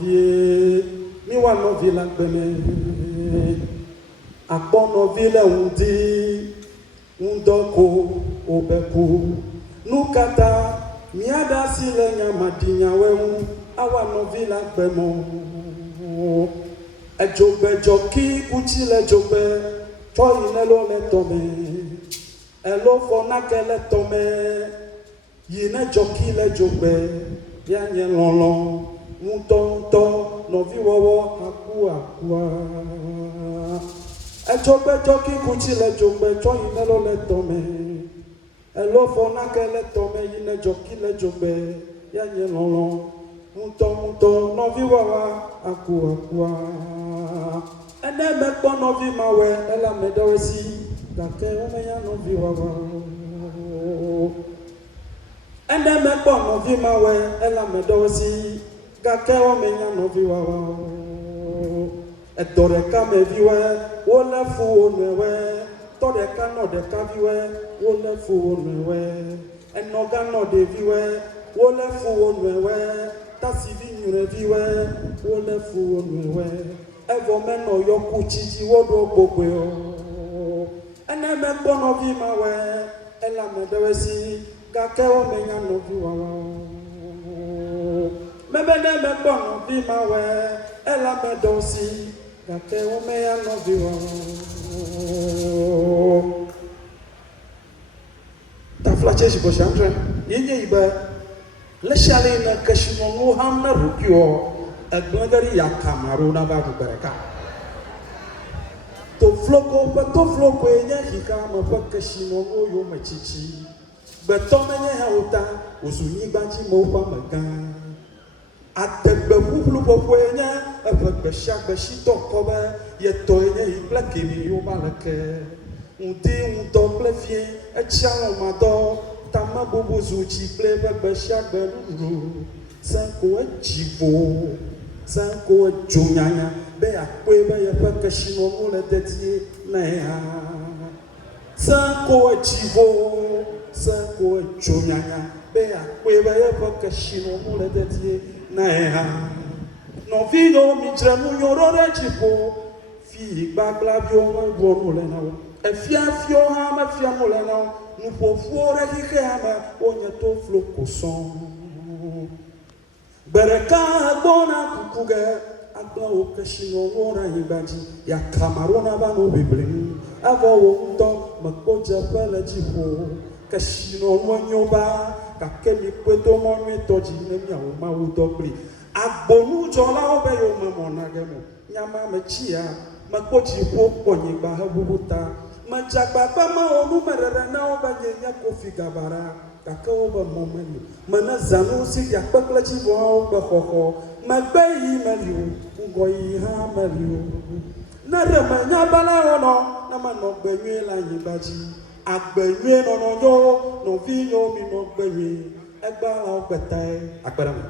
novie, mi wa novi la gbene. Akpɔ novi le ŋdi, ŋdɔko obeku. Nukata miada si le nyamadinyawe ŋu, awa novi la gbemo. Edzogbejoki kuti le dzogbe, tsɔ yine lo le tɔme. Elo fɔ nake le tɔme, yine dzɔki le dzogbe, ya nye lɔlɔ, ŋutɔŋutɔ, nɔviwɔwɔ akua. Edzogbejoki kuti le dzogbe, tsɔ yine lo le tɔme. Elo fɔ nake le tɔme, yine dzɔki le dzogbe, ya nye lɔlɔ, ŋutɔŋutɔ, nɔviwɔwɔ akua. Ene mekpɔ nɔvi mawɛ, elame ɖewo si, gake womenya nɔvi wawa. Ene mekpɔ nɔvi mawɛ, elame ɖewo si, gake womenya nɔvi wawa. Etɔ ɖeka me viwɛ, wole fu wo nɔewo. Tɔ ɖeka nɔ ɖeka viwɛ, wole fu wo nɔewo. Enɔ gã nɔ ɖeviwɛ, wole fu wo nɔewo. Tasivi nyure viwɛ, wole fu wo nɔewo. Evɔ menɔ yɔku tsitsi woɖo gbogboe o. Ene mekpɔ nɔvi mawɛ, elame ɖewo si, gake womenya nɔvi wawa o. Mebe ne mekpɔ nɔvi mawɛ, elame ɖewo si, gake womenya nɔvi wawa o. Taflatse zibɔsi andre, yenye yi be, lesiale ne kesinɔnuwo ham ne ɖokuiwɔ. Egblẽgeri ya Cameroon na va ɖubereka. Tofloko ƒe toflokoe nye xixame ƒe kesinɔnuwo yome tsitsi. Gbetɔ menye hã wo ta, wòzu nyigbadzimewo ƒe amegã. Adegbe ƒuƒlu ƒoƒoe nye eƒe gbesiagbesitɔ kɔ be yetɔe nye yi kple kemi yiwo va le ke. Ŋdi ŋutɔ kple fie, etsia lɔmadɔ, tame bubu zu tsi kple eƒe gbesiagbe ɖuɖu. Senko edzivo. Senko dzonyanya be akpɔe be yeƒe kesinɔnuwo le dedie na ya. Senko edzivo, senko dzonyanya be akpɔe be yeƒe kesinɔnuwo le dedie na ya. Nɔviwo mi dzre nu nyo ɖo ɖe dziƒo, fi gbaglaviwo meɖo nu le na wo. Efiafiwo hã mefia nu le na wo. Nuƒoƒuwo ɖe xixea me wonye toflo ko sɔŋ. Bereka gbɔna kuku ge agblẽ wo kesinɔnuwo ɖe anyigba dzi ya Cameroon va no bibli evɔ wo ŋutɔ mekpɔ dzeƒe le dziƒo kesinɔnuwo nyo ba gake mi kpedo mɔ nyuitɔ dzi ne miawo mawu dɔ kpli agbonudzɔlawo be yewo memɔna ge mo nyama metsia mekpɔ dziƒo kpɔ nyigba heʋuʋu ta medzagbagba mewɔ numeɖeɖe na wo be nye Kofi Gabara. Gake wo be mɔ meli mene zanu si dia kpekple dzivɔwo be xɔxɔ megbe yi meli o ŋgɔ yi hã meli o ne ɖe menya bena wɔnɔ ne menɔ gbe nyuie le anyigba dzi agbe nyuie nɔnɔ nyo nɔvi nyo mi nɔ gbe nyuie egbalawo gbetae akpe ɖe me.